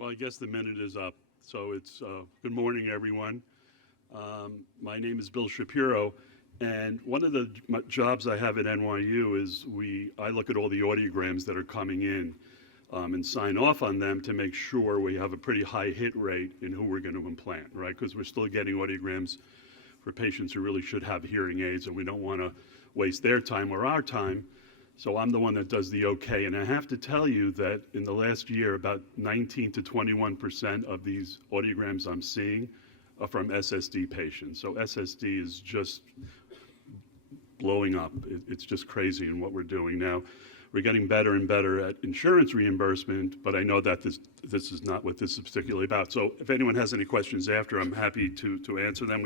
Well, I guess the minute is up. So it's good morning, everyone. My name is Bill Shapiro, and one of the jobs I have at NYU is I look at all the audiograms that are coming in and sign off on them to make sure we have a pretty high hit rate in who we're going to implant, right? Because we're still getting audiograms for patients who really should have hearing aids, and we don't want to waste their time or our time. So I'm the one that does the okay, and I have to tell you that in the last year, about 19 to 21% of these audiograms I'm seeing are from SSD patients. So SSD is just blowing up. It's just crazy in what we're doing now. We're getting better and better at insurance reimbursement, but I know that this is not what this is particularly about. So if anyone has any questions after, I'm happy to answer them.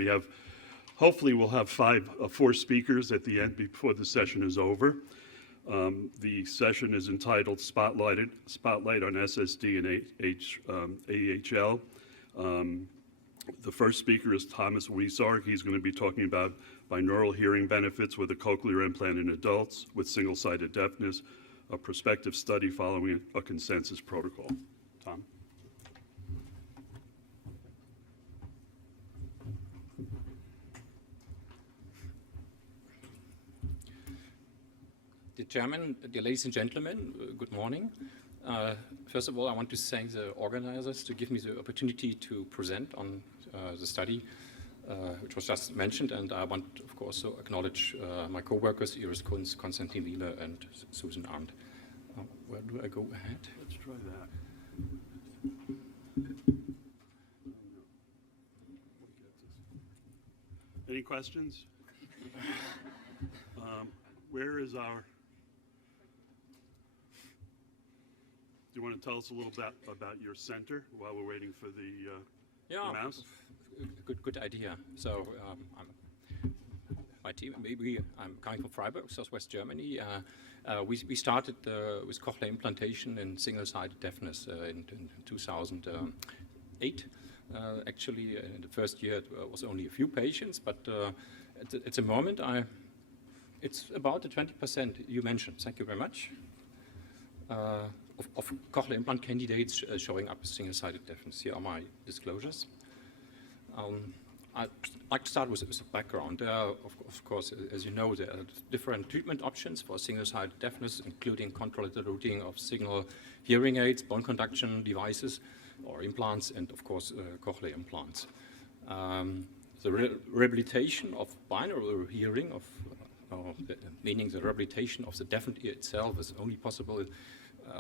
Hopefully we'll have four speakers at the end before the session is over. The session is entitled Spotlight on SSD and AHL. The first speaker is Thomas Wieser. He's going to be talking about binaural hearing benefits with a cochlear implant in adults with single-sided deafness, a prospective study following a consensus protocol. Tom? Dear Chairman, dear ladies and gentlemen, good morning. First of all, I want to thank the organizers to give me the opportunity to present on the study, which was just mentioned, and I want, of course, to acknowledge my co-workers, Iris Kunz, Konstantin Wieler, and Susan Arndt. Where do I go ahead? Let's try that. Any questions? Where is our... Do you want to tell us a little bit about your center while we're waiting for the mouse? Good idea. So my team, I'm coming from Freiburg, Southwest Germany. We started with cochlear implantation in single-sided deafness in 2008. Actually, in the first year it was only a few patients, but at the moment it's about the 20% you mentioned. Thank you very much. Of cochlear implant candidates showing up as single-sided deafness. Here are my disclosures. I'd like to start with a background. Of course, as you know, there are different treatment options for single-sided deafness, including controlled routing of signal hearing aids, bone conduction devices, or implants, and of course, cochlear implants. The rehabilitation of binaural hearing, meaning the rehabilitation of the deafened ear itself, is only possible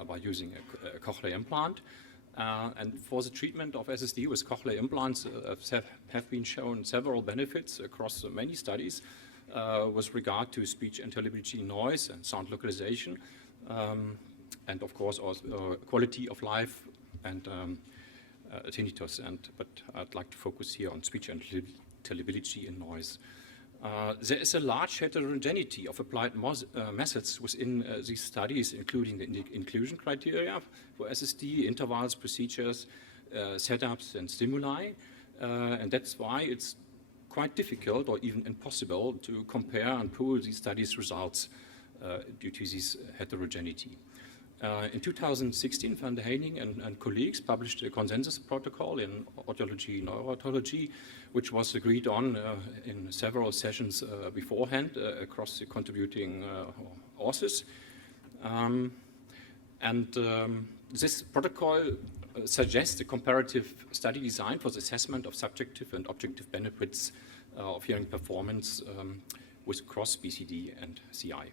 by using a cochlear implant. And for the treatment of SSD with cochlear implants have been shown several benefits across many studies with regard to speech intelligibility, noise, and sound localization, and of course also quality of life and tinnitus. But I'd like to focus here on speech intelligibility and noise. There is a large heterogeneity of applied methods within these studies, including the inclusion criteria for SSD, intervals, procedures, setups, and stimuli. And that's why it's quite difficult or even impossible to compare and pool these studies' results due to this heterogeneity. In 2016, Van der Heining and colleagues published a consensus protocol in Etiology, Neurotology, which was agreed on in several sessions beforehand across the contributing authors. This protocol suggests a comparative study design for the assessment of subjective and objective benefits of hearing performance with cross BCD and CI.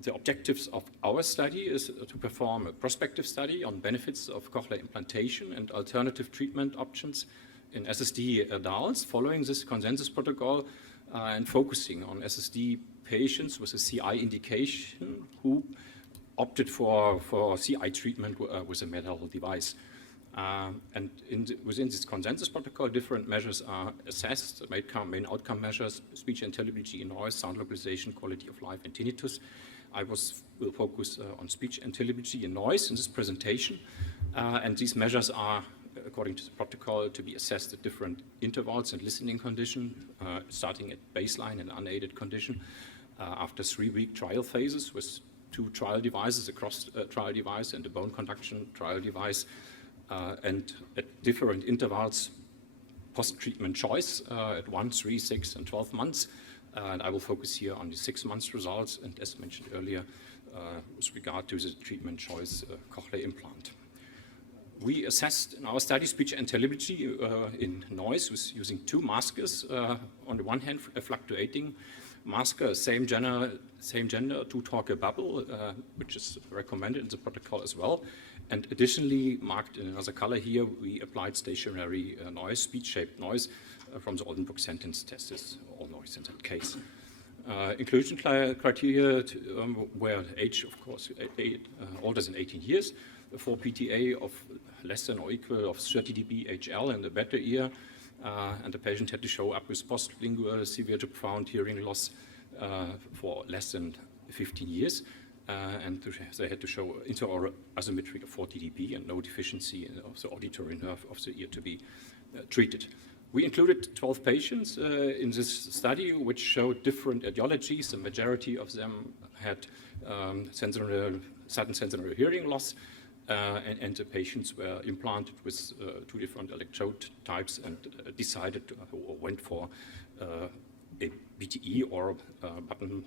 The objectives of our study is to perform a prospective study on benefits of cochlear implantation and alternative treatment options in SSD adults following this consensus protocol and focusing on SSD patients with a CI indication who opted for CI treatment with a metal device. Within this consensus protocol, different measures are assessed, main outcome measures, speech intelligibility, noise, sound localization, quality of life, and tinnitus. I will focus on speech intelligibility and noise in this presentation. And these measures are, according to the protocol, to be assessed at different intervals and listening condition, starting at baseline and unaided condition, after 3-week trial phases with two trial devices, a cross trial device and a bone conduction trial device, and at different intervals, post-treatment choice at 1, 3, 6, and 12 months. And I will focus here on the 6 months results, and as mentioned earlier, with regard to the treatment choice cochlear implant. We assessed in our study speech intelligibility in noise with using two maskers. On the one hand, a fluctuating masker, same gender, to talk a bubble, which is recommended in the protocol as well. And additionally, marked in another color here, we applied stationary noise, speech-shaped noise from the Oldenburg sentence test, is all noise in that case. Inclusion criteria were age, of course, older than 18 years, for PTA of less than or equal of 30 dB AHL in the better ear, and the patient had to show up with postlingual severe to profound hearing loss for less than 15 years, and they had to show intraoral asymmetry of 40 dB and no deficiency of the auditory nerve of the ear to be treated. We included 12 patients in this study, which showed different etiologies. The majority of them had sudden sensory hearing loss, and the patients were implanted with 2 different electrode types and decided or went for a BTE or button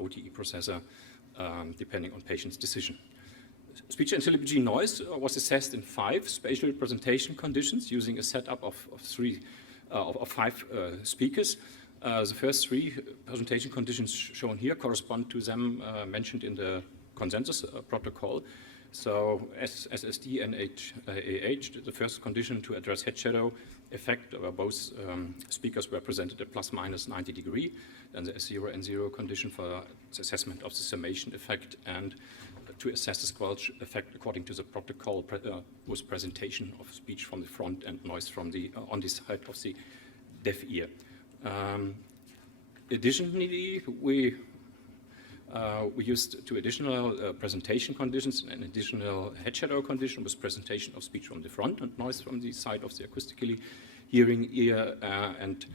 OTE processor, depending on patient's decision. Speech intelligibility noise was assessed in 5 spatial presentation conditions using a setup of 5 speakers. The first 3 presentation conditions shown here correspond to them mentioned in the consensus protocol. So SSD AHL, the first condition to address head shadow effect, both speakers were presented at plus minus 90 degree, and the S0 N0 condition for the assessment of the summation effect and to assess the squelch effect according to the protocol was presentation of speech from the front and noise from the on the side of the deaf ear. Additionally, we used 2 additional presentation conditions, an additional head shadow condition with presentation of speech from the front and noise from the side of the acoustically hearing ear, and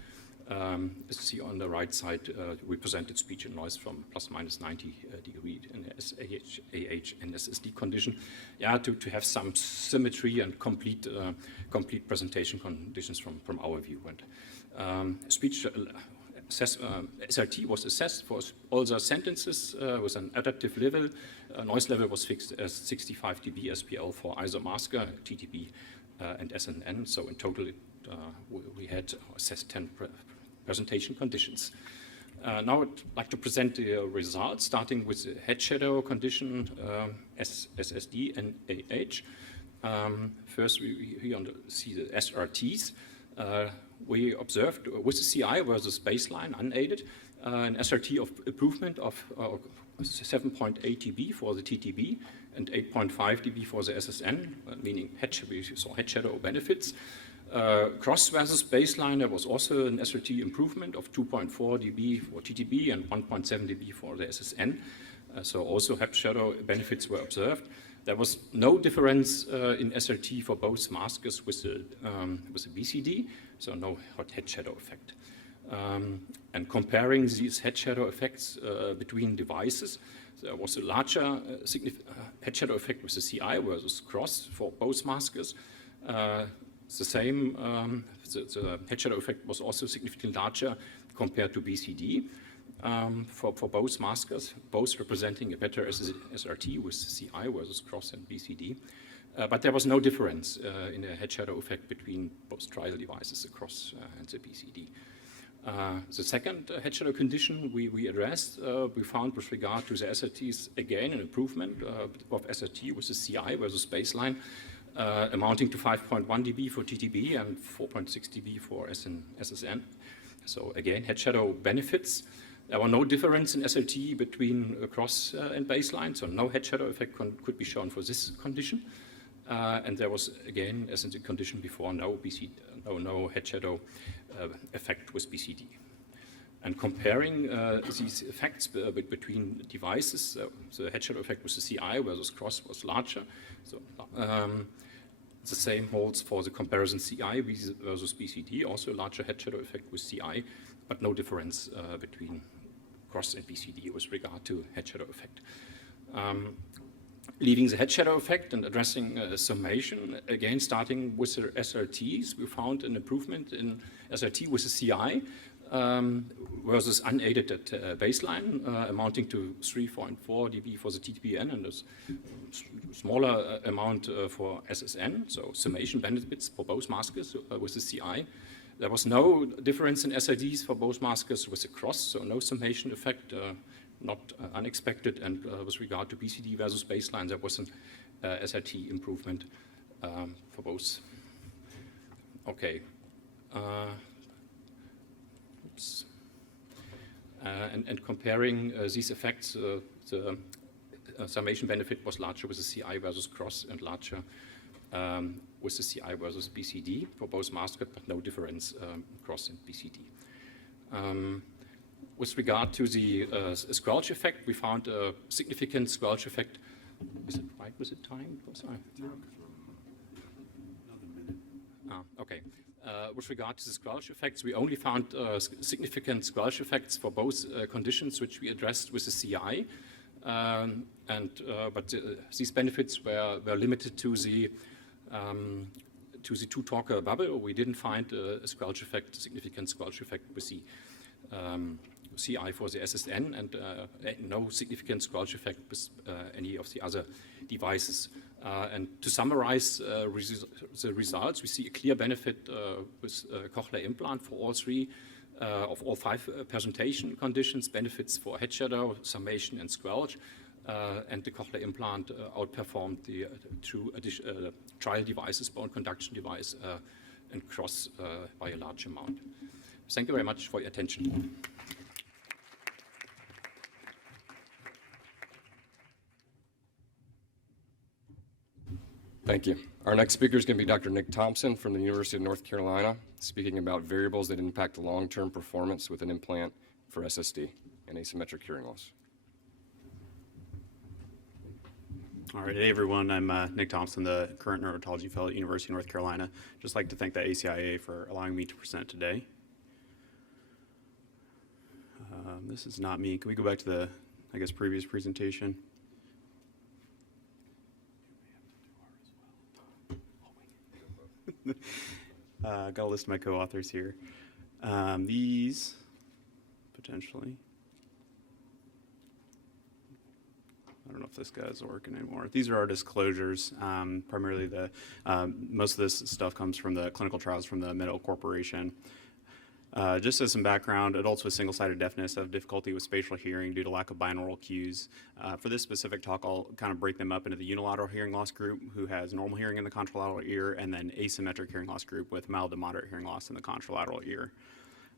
as you see on the right side, we presented speech and noise from plus minus 90 degree in AH and SSD condition, to have some symmetry and complete presentation conditions from our view. And speech SRT was assessed for all the sentences with an adaptive level. Noise level was fixed as 65 dB SPL for either masker, TTB, and SNN. So in total, we had assessed 10 presentation conditions. Now I'd like to present the results, starting with the head shadow condition, SSD and AH. First, we see the SRTs. We observed with the CI versus baseline unaided an SRT of improvement of 7.8 dB for the TTB and 8.5 dB for the SSN, meaning we saw head shadow benefits. Cross versus baseline, there was also an SRT improvement of 2.4 dB for TTB and 1.7 dB for the SSN. So also head shadow benefits were observed. There was no difference in SRT for both maskers with the BCD, so no head shadow effect. And comparing these head shadow effects between devices, there was a larger head shadow effect with the CI versus cross for both maskers. The same, the head shadow effect was also significantly larger compared to BCD for both maskers, both representing a better SRT with CI versus cross and BCD. But there was no difference in the head shadow effect between both trial devices, the cross and the BCD. The second head shadow condition we addressed, we found with regard to the SRTs, again, an improvement of SRT with the CI versus baseline, amounting to 5.1 dB for TTB and 4.6 dB for SSN. So again, head shadow benefits. There were no difference in SRT between cross and baseline, so no head shadow effect could be shown for this condition. And there was, again, as in the condition before, no head shadow effect with BCD. And comparing these effects between devices, the head shadow effect with the CI versus cross was larger. So the same holds for the comparison CI versus BCD, also a larger head shadow effect with CI, but no difference between cross and BCD with regard to head shadow effect. Leaving the head shadow effect and addressing summation, again starting with the SRTs, we found an improvement in SRT with the CI versus unaided at baseline, amounting to 3.4 dB for the TTBN and a smaller amount for SSN, so summation benefits for both maskers with the CI. There was no difference in SRDs for both maskers with the cross, so no summation effect, not unexpected, and with regard to BCD versus baseline, there was an SRT improvement for both. Okay. And comparing these effects, the summation benefit was larger with the CI versus cross and larger with the CI versus BCD for both maskers, but no difference cross and BCD. With regard to the squelch effect, we found a significant squelch effect. Is it right with the time? Okay. With regard to the squelch effects, we only found significant squelch effects for both conditions which we addressed with the CI, but these benefits were limited to the two-talker bubble. We didn't find a squelch effect, significant squelch effect with the CI for the SSN, and no significant squelch effect with any of the other devices. And to summarize the results, we see a clear benefit with cochlear implant for all three of all 5 presentation conditions, benefits for head shadow, summation, and squelch, and the cochlear implant outperformed the two trial devices, bone conduction device, and cross by a large amount. Thank you very much for your attention. Thank you. Our next speaker is going to be Dr. Nick Thompson from the University of North Carolina, speaking about variables that impact long-term performance with an implant for SSD and asymmetric hearing loss. All right, hey everyone, I'm Nick Thompson, the current neurotology fellow at University of North Carolina. Just like to thank the ACIA for allowing me to present today. This is not me. Can we go back to the, previous presentation? Got a list of my co-authors here. These, potentially. I don't know if this guy's working anymore. These are our disclosures. Primarily, most of this stuff comes from the clinical trials from the Medical Corporation. Just as some background, adults with single-sided deafness have difficulty with spatial hearing due to lack of binaural cues. For this specific talk, I'll kind of break them up into the unilateral hearing loss group, who has normal hearing in the contralateral ear, and then asymmetric hearing loss group with mild to moderate hearing loss in the contralateral ear.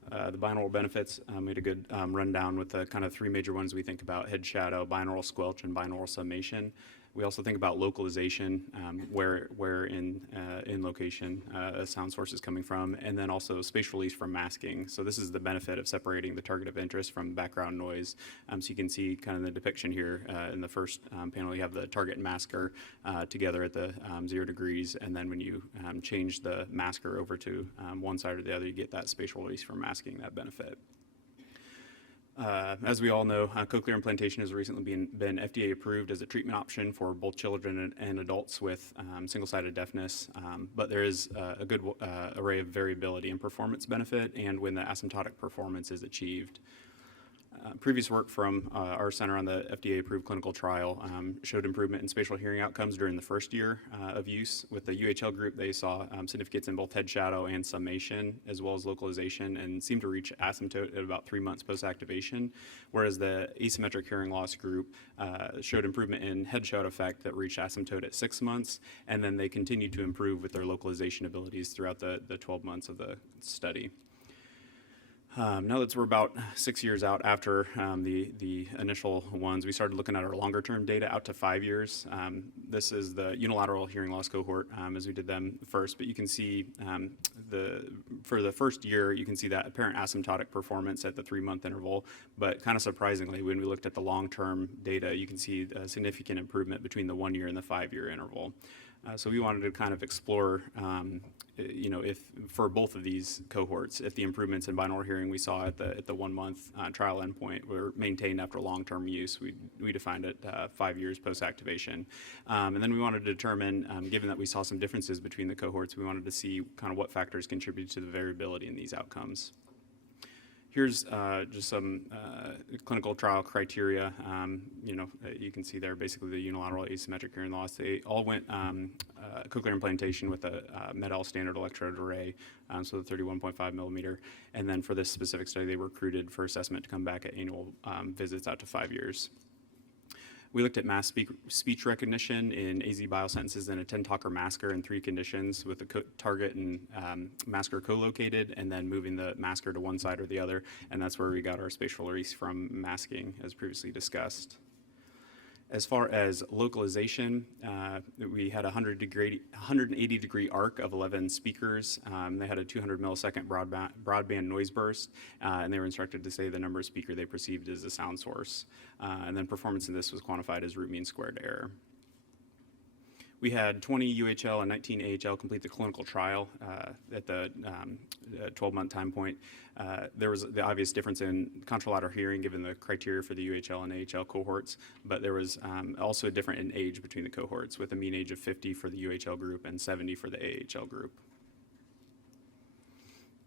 The binaural benefits, made a good rundown with the kind of 3 major ones we think about: head shadow, binaural squelch, and binaural summation. We also think about localization, where in location a sound source is coming from, and then also spatial release from masking. So this is the benefit of separating the target of interest from background noise. So you can see kind of the depiction here in the first panel. You have the target and masker together at the 0 degrees, and then when you change the masker over to one side or the other, you get that spatial release from masking, that benefit. As we all know, cochlear implantation has recently been FDA approved as a treatment option for both children and adults with single-sided deafness, but there is a good array of variability in performance benefit and when the asymptotic performance is achieved. Previous work from our center on the FDA-approved clinical trial showed improvement in spatial hearing outcomes during the first year of use. With the UHL group, they saw significance in both head shadow and summation, as well as localization, and seemed to reach asymptote at about 3 months post-activation, whereas the asymmetric hearing loss group showed improvement in head shadow effect that reached asymptote at 6 months, and then they continued to improve with their localization abilities throughout the 12 months of the study. Now that we're about 6 years out after the initial ones, we started looking at our longer-term data out to 5 years. This is the unilateral hearing loss cohort as we did them first, but you can see for the first year, you can see that apparent asymptotic performance at the 3-month interval, but kind of surprisingly, when we looked at the long-term data, you can see a significant improvement between the 1 year and the 5 year interval. So we wanted to kind of explore, if for both of these cohorts, if the improvements in binaural hearing we saw at the 1 month trial endpoint were maintained after long-term use. We defined it 5 years post-activation. And then we wanted to determine, given that we saw some differences between the cohorts, we wanted to see kind of what factors contributed to the variability in these outcomes. Here's just some clinical trial criteria. You can see there basically the unilateral asymmetric hearing loss. They all went cochlear implantation with a Med-El standard electrode array, so the 31.5 millimeter. And then for this specific study, they were recruited for assessment to come back at annual visits out to 5 years. We looked at mass speech recognition in AZ biosentences and a 10-talker masker in 3 conditions with the target and masker co-located and then moving the masker to one side or the other, and that's where we got our spatial release from masking, as previously discussed. As far as localization, we had a 180-degree arc of 11 speakers. They had a 200 millisecond broadband noise burst, and they were instructed to say the number of speaker they perceived as a sound source. And then performance in this was quantified as root mean squared error. We had 20 UHL and 19 AHL complete the clinical trial at the 12-month time point. There was the obvious difference in contralateral hearing given the criteria for the UHL and AHL cohorts, but there was also a difference in age between the cohorts with a mean age of 50 for the UHL group and 70 for the AHL group.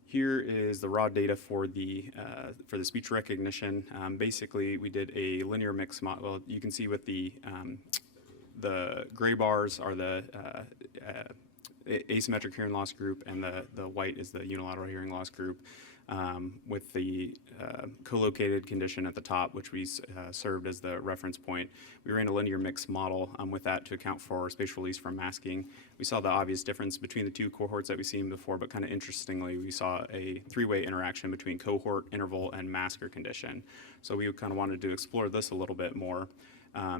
Here is the raw data for the speech recognition. Basically, we did a linear mix model. Well, you can see with the gray bars are the asymmetric hearing loss group, and the white is the unilateral hearing loss group, with the co-located condition at the top, which we served as the reference point. We ran a linear mix model with that to account for spatial release from masking. We saw the obvious difference between the 2 cohorts that we've seen before, but kind of interestingly, we saw a 3-way interaction between cohort, interval, and masker condition. So we kind of wanted to explore this a little bit more.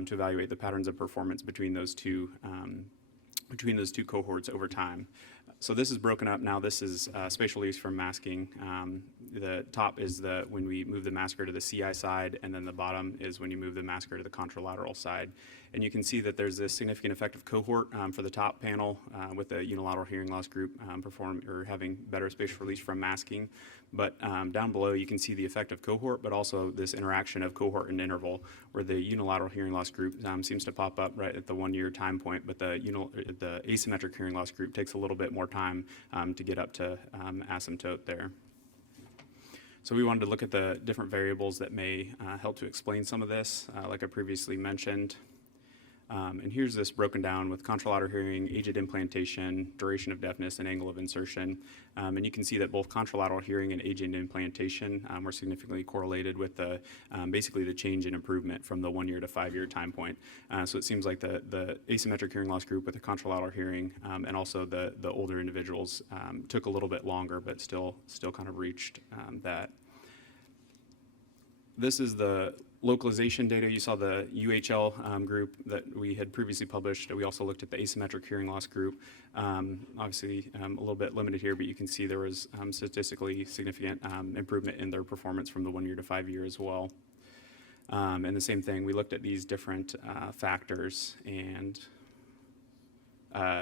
To evaluate the patterns of performance between those two cohorts over time. So this is broken up now. This is spatial release from masking. The top is when we move the masker to the CI side, and then the bottom is when you move the masker to the contralateral side. And you can see that there's a significant effect of cohort for the top panel with the unilateral hearing loss group having better spatial release from masking. But down below, you can see the effect of cohort, but also this interaction of cohort and interval, where the unilateral hearing loss group seems to pop up right at the 1-year time point, but the asymmetric hearing loss group takes a little bit more time to get up to asymptote there. So we wanted to look at the different variables that may help to explain some of this, like I previously mentioned. And here's this broken down with contralateral hearing, aged implantation, duration of deafness, and angle of insertion. And you can see that both contralateral hearing and aged implantation were significantly correlated with basically the change in improvement from the 1-year to 5-year time point. So it seems like the asymmetric hearing loss group with the contralateral hearing and also the older individuals took a little bit longer, but still kind of reached that. This is the localization data. You saw the UHL group that we had previously published. We also looked at the asymmetric hearing loss group. Obviously, a little bit limited here, but you can see there was statistically significant improvement in their performance from the 1-year to 5-year as well. And the same thing, we looked at these different factors, and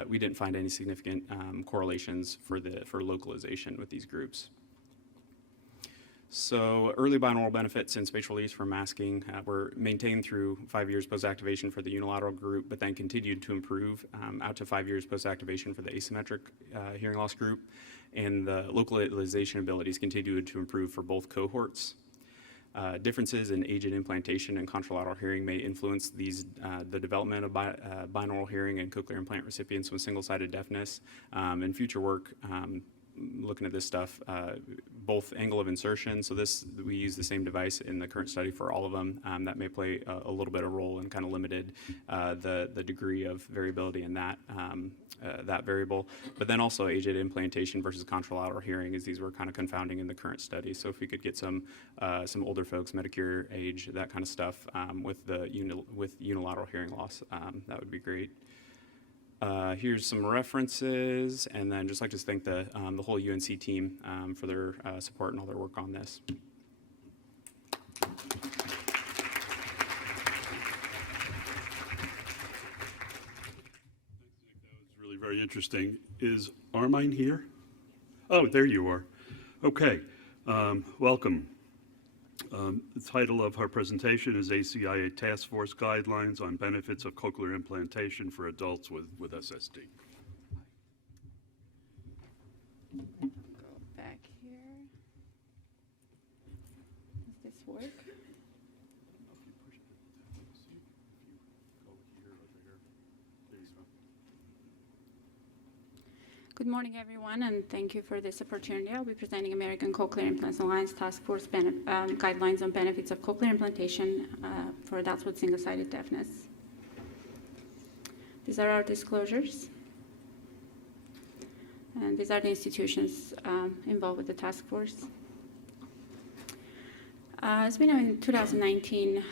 we didn't find any significant correlations for localization with these groups. So early binaural benefits in spatial release from masking were maintained through 5 years post-activation for the unilateral group, but then continued to improve out to 5 years post-activation for the asymmetric hearing loss group, and the localization abilities continued to improve for both cohorts. Differences in aged implantation and contralateral hearing may influence the development of binaural hearing and cochlear implant recipients with single-sided deafness. In future work, looking at this stuff, both angle of insertion, so we use the same device in the current study for all of them. That may play a little bit of role and kind of limited the degree of variability in that variable. But then also aged implantation versus contralateral hearing, as these were kind of confounding in the current study. So if we could get some older folks, Medicare age, that kind of stuff with unilateral hearing loss, that would be great. Here's some references, and then just like to thank the whole UNC team for their support and all their work on this. very interesting. Is Armine here? Oh, there you are. Okay, welcome. The title of her presentation is ACIA Task Force Guidelines on Benefits of Cochlear Implantation for Adults with SSD. Go back here. Does this work? Good morning, everyone, and thank you for this opportunity. I'll be presenting American Cochlear Implants Alliance Task Force Guidelines on Benefits of Cochlear Implantation for Adults with Single-Sided Deafness. These are our disclosures. And these are the institutions involved with the task force. As we know, in 2019,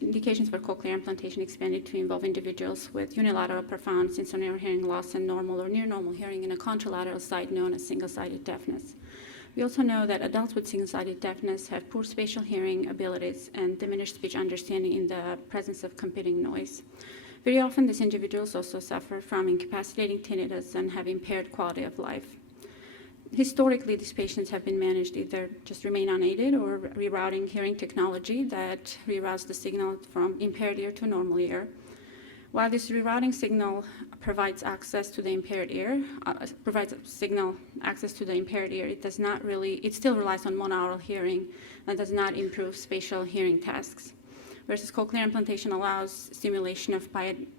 indications for cochlear implantation expanded to involve individuals with unilateral profound sensorineural hearing loss and normal or near normal hearing in a contralateral site known as single-sided deafness. We also know that adults with single-sided deafness have poor spatial hearing abilities and diminished speech understanding in the presence of competing noise. Very often, these individuals also suffer from incapacitating tinnitus and have impaired quality of life. Historically, these patients have been managed either just remain unaided or rerouting hearing technology that reroutes the signal from impaired ear to normal ear. While this rerouting signal provides access to the impaired ear, it does not really, it still relies on monaural hearing and does not improve spatial hearing tasks. Versus cochlear implantation allows stimulation of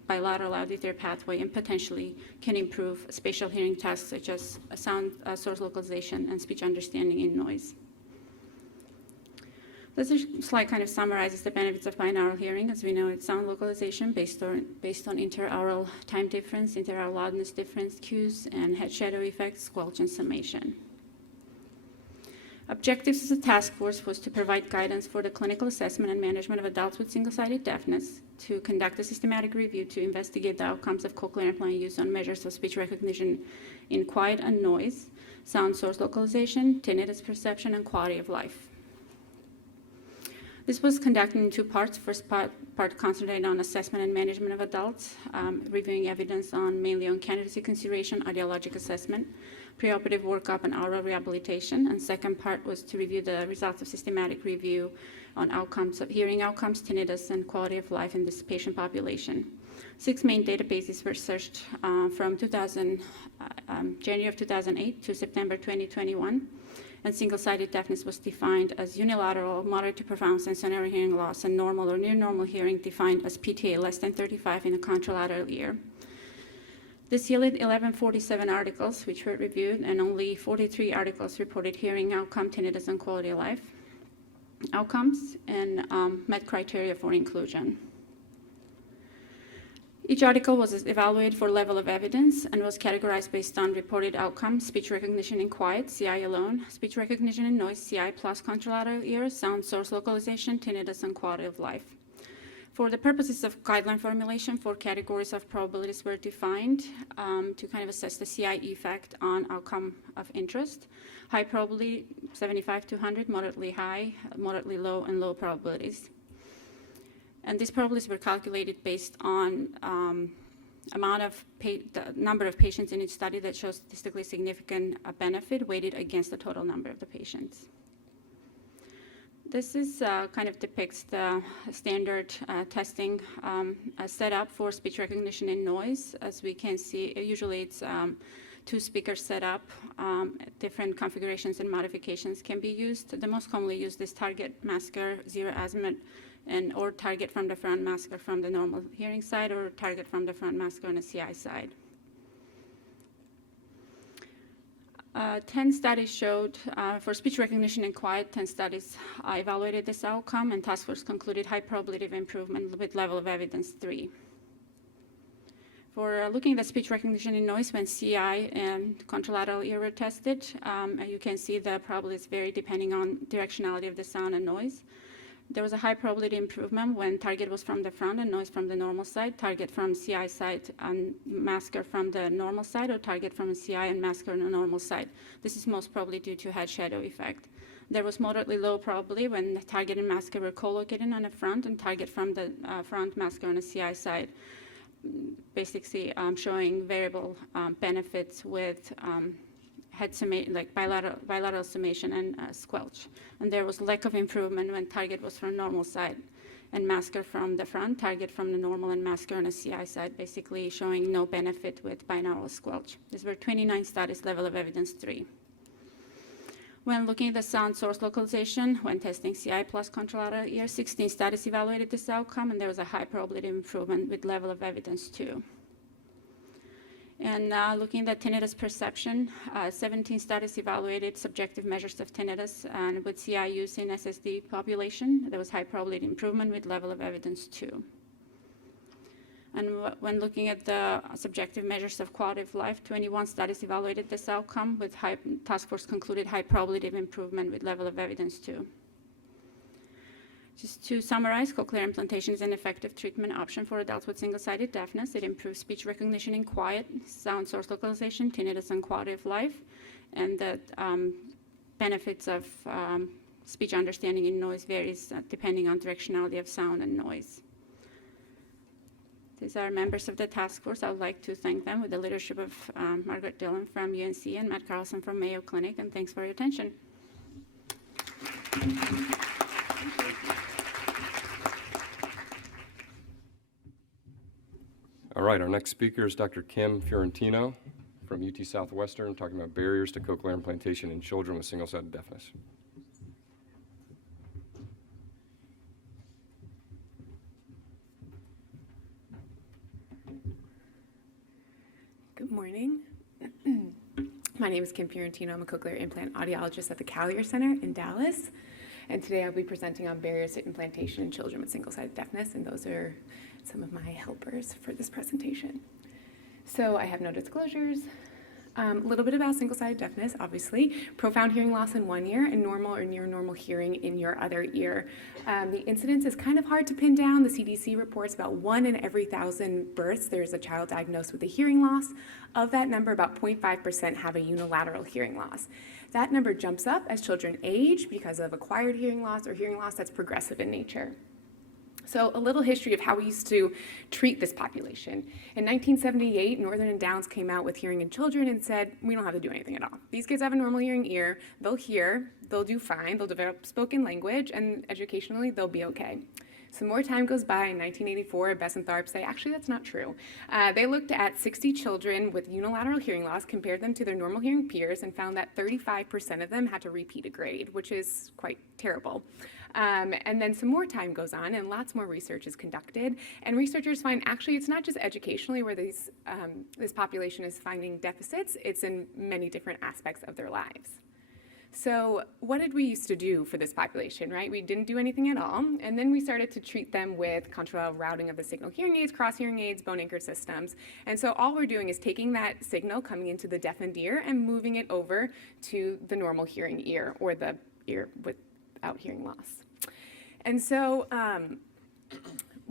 bilateral auditory pathway and potentially can improve spatial hearing tasks such as sound source localization and speech understanding in noise. This slide kind of summarizes the benefits of binaural hearing. As we know, it's sound localization based on interaural time difference, interaural loudness difference, cues, and head shadow effects, squelch, and summation. Objectives of the task force was to provide guidance for the clinical assessment and management of adults with single-sided deafness, to conduct a systematic review to investigate the outcomes of cochlear implant use on measures of speech recognition in quiet and noise, sound source localization, tinnitus perception, and quality of life. This was conducted in two parts. First part concentrated on assessment and management of adults, reviewing evidence mainly on candidacy consideration, ideologic assessment, preoperative workup, and oral rehabilitation. And second part was to review the results of systematic review on outcomes of hearing outcomes, tinnitus, and quality of life in this patient population. 6 main databases were searched from January of 2008 to September 2021. And single-sided deafness was defined as unilateral, moderate to profound sensorineural hearing loss, and normal or near normal hearing defined as PTA less than 35 in a contralateral ear. This yielded 1147 articles which were reviewed, and only 43 articles reported hearing outcome, tinnitus, and quality of life outcomes, and met criteria for inclusion. Each article was evaluated for level of evidence and was categorized based on reported outcomes: speech recognition in quiet, CI alone; speech recognition in noise, CI plus contralateral ear; sound source localization, tinnitus, and quality of life. For the purposes of guideline formulation, 4 categories of probabilities were defined to kind of assess the CI effect on outcome of interest. High probability, 75 to 100, moderately high, moderately low, and low probabilities. And these probabilities were calculated based on the number of patients in each study that shows statistically significant benefit weighted against the total number of the patients. This is kind of depicts the standard testing setup for speech recognition in noise. As we can see, usually it's 2 speakers setup. Different configurations and modifications can be used. The most commonly used is target masker, 0 azimuth, or target from the front masker from the normal hearing side, or target from the front masker on the CI side. 10 studies showed, for speech recognition in quiet, 10 studies evaluated this outcome, and task force concluded high probability of improvement with level of evidence 3. For looking at speech recognition in noise when CI and contralateral ear were tested, you can see the probabilities vary depending on directionality of the sound and noise. There was a high probability improvement when target was from the front and noise from the normal side, target from CI side and masker from the normal side, or target from a CI and masker on the normal side. This is most probably due to head shadow effect. There was moderately low probability when the target and masker were co-located on the front, and target from the front masker on the CI side. basically showing variable benefits with like bilateral summation and squelch. And there was lack of improvement when target was from normal side and masker from the front, target from the normal and masker on a CI side, basically showing no benefit with binaural squelch. These were 29 studies, level of evidence 3. When looking at the sound source localization, when testing CI plus contralateral ear, 16 studies evaluated this outcome, and there was a high probability of improvement with level of evidence 2. And looking at tinnitus perception, 17 studies evaluated subjective measures of tinnitus, and with CI use in SSD population, there was high probability improvement with level of evidence 2. And when looking at the subjective measures of quality of life, 21 studies evaluated this outcome, with task force concluded high probability of improvement with level of evidence 2. Just to summarize, cochlear implantation is an effective treatment option for adults with single-sided deafness. It improves speech recognition in quiet, sound source localization, tinnitus, and quality of life, and the benefits of speech understanding in noise varies depending on directionality of sound and noise. These are members of the task force. I would like to thank them with the leadership of Margaret Dillon from UNC and Matt Carlson from Mayo Clinic, and thanks for your attention. All right, our next speaker is Dr. Kim Fiorentino from UT Southwestern, talking about barriers to cochlear implantation in children with single-sided deafness. Good morning. My name is Kim Fiorentino. I'm a cochlear implant audiologist at the Cochlear Center in Dallas. And today I'll be presenting on barriers to implantation in children with single-sided deafness, and those are some of my helpers for this presentation. So I have no disclosures. A little bit about single-sided deafness, obviously. Profound hearing loss in one ear and normal or near normal hearing in your other ear. The incidence is kind of hard to pin down. The CDC reports about 1 in every 1,000 births, there's a child diagnosed with a hearing loss. Of that number, about 0.5% have a unilateral hearing loss. That number jumps up as children age because of acquired hearing loss or hearing loss that's progressive in nature. So a little history of how we used to treat this population. In 1978, Northern and Downs came out with hearing in children and said, we don't have to do anything at all. These kids have a normal hearing ear, they'll hear, they'll do fine, they'll develop spoken language, and educationally, they'll be okay. Some more time goes by. In 1984, Bess and Tharp say, actually, that's not true. They looked at 60 children with unilateral hearing loss, compared them to their normal hearing peers, and found that 35% of them had to repeat a grade, which is quite terrible. And then some more time goes on, and lots more research is conducted. And researchers find actually it's not just educationally where this population is finding deficits, it's in many different aspects of their lives. So what did we used to do for this population, right? We didn't do anything at all, and then we started to treat them with contralateral routing of the signal hearing aids, cross hearing aids, bone anchored systems. And so all we're doing is taking that signal coming into the deafened ear and moving it over to the normal hearing ear, or the ear without hearing loss. And so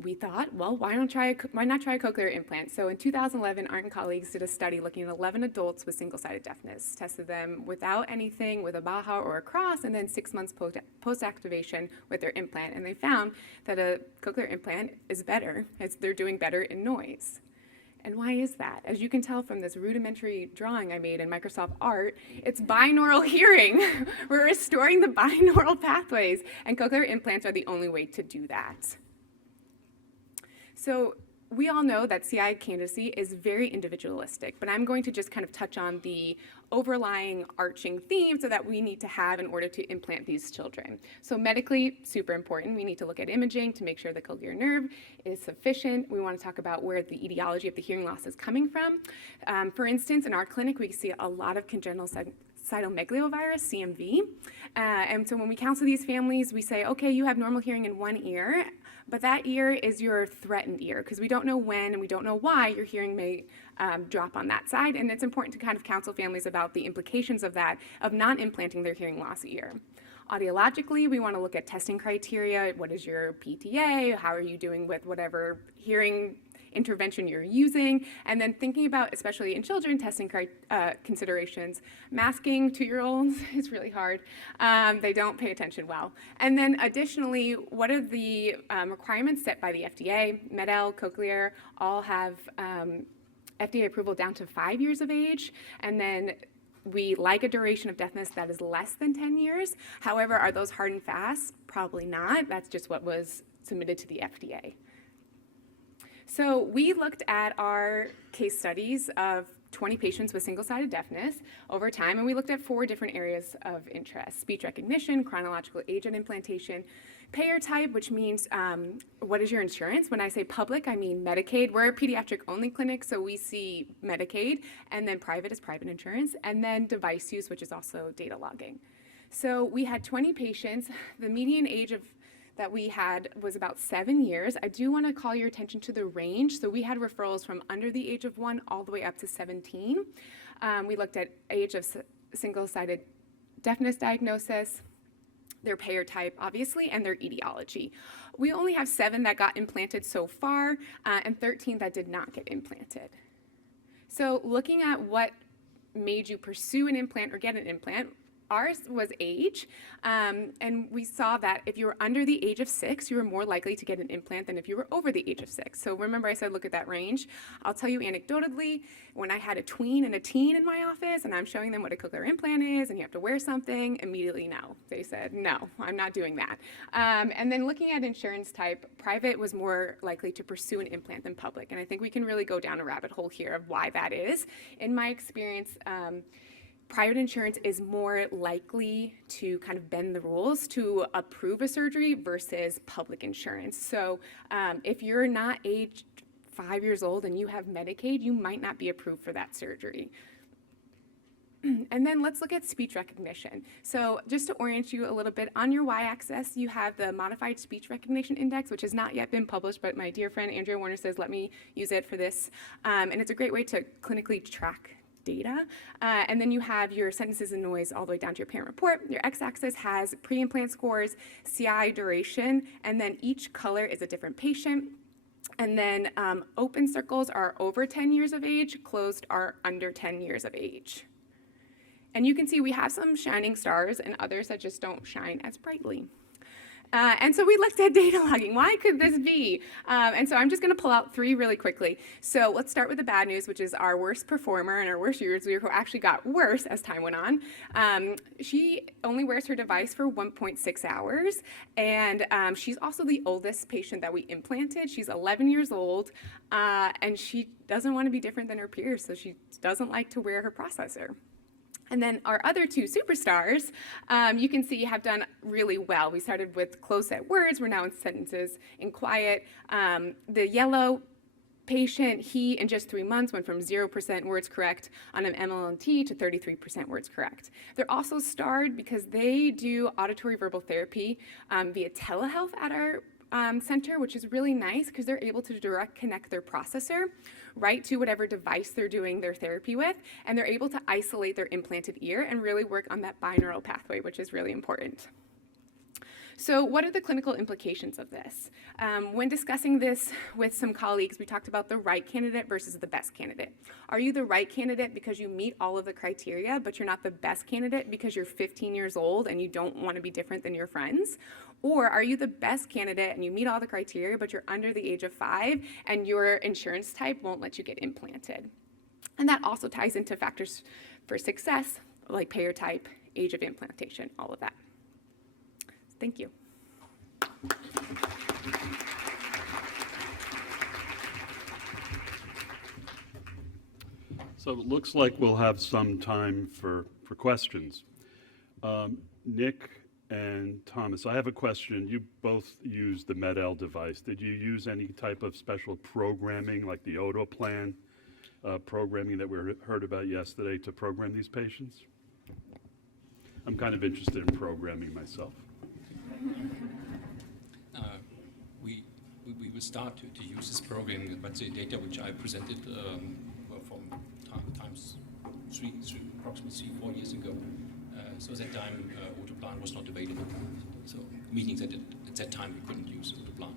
we thought, well, why not try a cochlear implant? So in 2011, Art and colleagues did a study looking at 11 adults with single-sided deafness, tested them without anything, with a Baha or a cross, and then 6 months post-activation with their implant. And they found that a cochlear implant is better, as they're doing better in noise. And why is that? As you can tell from this rudimentary drawing I made in Microsoft Art, it's binaural hearing. We're restoring the binaural pathways, and cochlear implants are the only way to do that. So we all know that CI candidacy is very individualistic, but I'm going to just kind of touch on the overlying arching themes that we need to have in order to implant these children. So medically, super important. We need to look at imaging to make sure the cochlear nerve is sufficient. We want to talk about where the etiology of the hearing loss is coming from. For instance, in our clinic, we see a lot of congenital cytomegalovirus, CMV. And so when we counsel these families, we say, okay, you have normal hearing in one ear, but that ear is your threatened ear, because we don't know when and we don't know why your hearing may drop on that side. And it's important to kind of counsel families about the implications of that, of not implanting their hearing loss ear. Audiologically, we want to look at testing criteria. What is your PTA? How are you doing with whatever hearing intervention you're using, and then thinking about, especially in children, testing considerations. Masking 2-year-olds is really hard. They don't pay attention well. And then additionally, what are the requirements set by the FDA? Med-El, Cochlear, all have FDA approval down to 5 years of age, and then we like a duration of deafness that is less than 10 years. However, are those hard and fast? Probably not. That's just what was submitted to the FDA. So we looked at our case studies of 20 patients with single-sided deafness over time, and we looked at 4 different areas of interest: speech recognition, chronological age and implantation, payer type, which means what is your insurance? When I say public, I mean Medicaid. We're a pediatric-only clinic, so we see Medicaid, and then private is private insurance, and then device use, which is also data logging. So we had 20 patients. The median age that we had was about 7 years. I do want to call your attention to the range. So we had referrals from under the age of 1 all the way up to 17. We looked at age of single-sided deafness diagnosis, their payer type, obviously, and their etiology. We only have 7 that got implanted so far, and 13 that did not get implanted. So looking at what made you pursue an implant or get an implant, ours was age, and we saw that if you were under the age of 6, you were more likely to get an implant than if you were over the age of 6. So remember I said look at that range. I'll tell you anecdotally, when I had a tween and a teen in my office and I'm showing them what a cochlear implant is and you have to wear something, immediately no. They said, no, I'm not doing that. And then looking at insurance type, private was more likely to pursue an implant than public, and I think we can really go down a rabbit hole here of why that is. In my experience, private insurance is more likely to kind of bend the rules to approve a surgery versus public insurance. So if you're not aged 5 years old and you have Medicaid, you might not be approved for that surgery. And then let's look at speech recognition. So just to orient you a little bit, on your y-axis, you have the Modified Speech Recognition Index, which has not yet been published, but my dear friend Andrea Warner says, let me use it for this. And it's a great way to clinically track data. And then you have your sentences and noise all the way down to your parent report. Your x-axis has pre-implant scores, CI duration, and then each color is a different patient. And then open circles are over 10 years of age, closed are under 10 years of age. And you can see we have some shining stars and others that just don't shine as brightly. And so we looked at data logging. Why could this be? And so I'm just going to pull out 3 really quickly. So let's start with the bad news, which is our worst performer and our worst user who actually got worse as time went on. She only wears her device for 1.6 hours. And she's also the oldest patient that we implanted. She's 11 years old, and she doesn't want to be different than her peers, so she doesn't like to wear her processor. And then our other 2 superstars, you can see have done really well. We started with close-set words. We're now in sentences in quiet. The yellow patient, he in just 3 months went from 0% words correct on an MLNT to 33% words correct. They're also starred because they do auditory verbal therapy via telehealth at our center, which is really nice because they're able to direct connect their processor right to whatever device they're doing their therapy with, and they're able to isolate their implanted ear and really work on that binaural pathway, which is really important. So what are the clinical implications of this? When discussing this with some colleagues, we talked about the right candidate versus the best candidate. Are you the right candidate because you meet all of the criteria, but you're not the best candidate because you're 15 years old and you don't want to be different than your friends? Or are you the best candidate and you meet all the criteria, but you're under the age of 5 and your insurance type won't let you get implanted? And that also ties into factors for success, like payer type, age of implantation, all of that. Thank you. So it looks like we'll have some time for questions. Nick and Thomas, I have a question. You both use the Med-El device. Did you use any type of special programming like the Auto plan programming that we heard about yesterday to program these patients? I'm kind of interested in programming myself. We will start to use this program, but the data which I presented were from times approximately 4 years ago. So at that time, Autoplan was not available. So meaning that at that time we couldn't use Autoplan.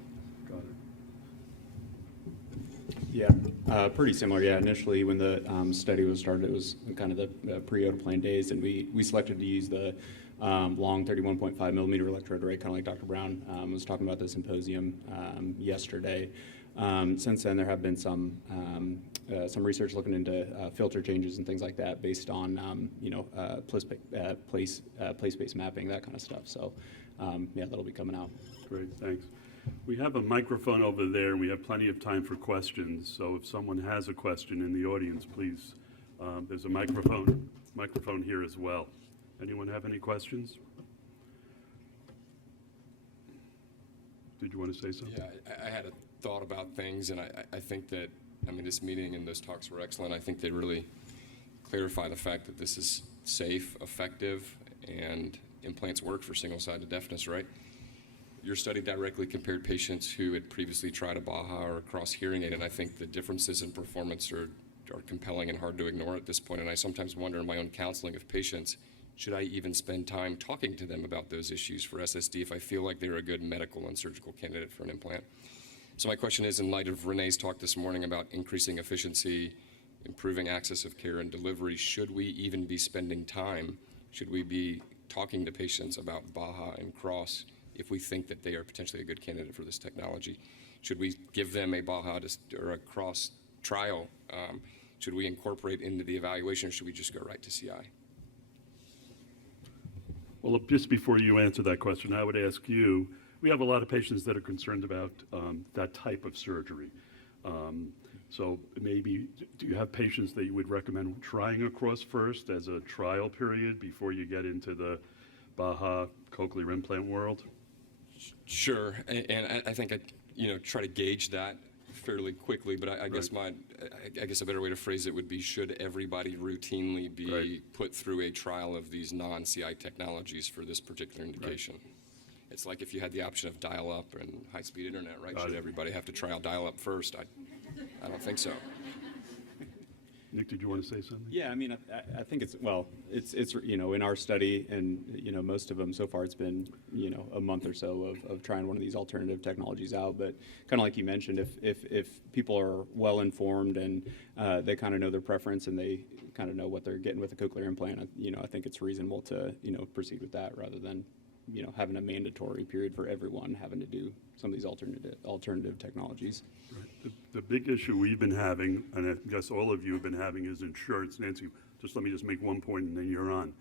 Got it. Yeah, pretty similar. Yeah, initially when the study was started, it was kind of the pre-otoplan days, and we selected to use the long 31.5 millimeter electrode array, kind of like Dr. Brown was talking about the symposium yesterday. Since then, there have been some research looking into filter changes and things like that based on place-based mapping, that kind of stuff. So yeah, that'll be coming out. Great, thanks. We have a microphone over there, and we have plenty of time for questions. So if someone has a question in the audience, please, there's a microphone here as well. Anyone have any questions? Did you want to say something? Yeah, I had a thought about things, and I think that, I mean, this meeting and those talks were excellent. I think they really clarify the fact that this is safe, effective, and implants work for single-sided deafness, right? Your study directly compared patients who had previously tried a BAHA or a cross hearing aid, and I think the differences in performance are compelling and hard to ignore at this point. And I sometimes wonder in my own counseling of patients, should I even spend time talking to them about those issues for SSD if I feel like they're a good medical and surgical candidate for an implant? So my question is, in light of Renee's talk this morning about increasing efficiency, improving access of care and delivery, should we even be spending time? Should we be talking to patients about BAHA and cross if we think that they are potentially a good candidate for this technology? Should we give them a BAHA or a cross trial? Should we incorporate into the evaluation, or should we just go right to CI? Well, just before you answer that question, I would ask you, we have a lot of patients that are concerned about that type of surgery. So maybe, do you have patients that you would recommend trying a cross first as a trial period before you get into the BAHA cochlear implant world? Sure, and I think I try to gauge that fairly quickly, but I guess I guess a better way to phrase it would be, should everybody routinely be put through a trial of these non-CI technologies for this particular indication? Right. It's like if you had the option of dial-up and high-speed internet, right? Should everybody have to trial dial-up first? I don't think so. Nick, did you want to say something? Yeah, I mean, I think it's in our study, and most of them so far, it's been a month or so of trying one of these alternative technologies out. But kind of like you mentioned, if people are well informed and they kind of know their preference and they kind of know what they're getting with a cochlear implant, I think it's reasonable to proceed with that rather than having a mandatory period for everyone having to do some of these alternative technologies. Right. The big issue we've been having, and I guess all of you have been having, is insurance. Nancy, let me make one point and then you're on.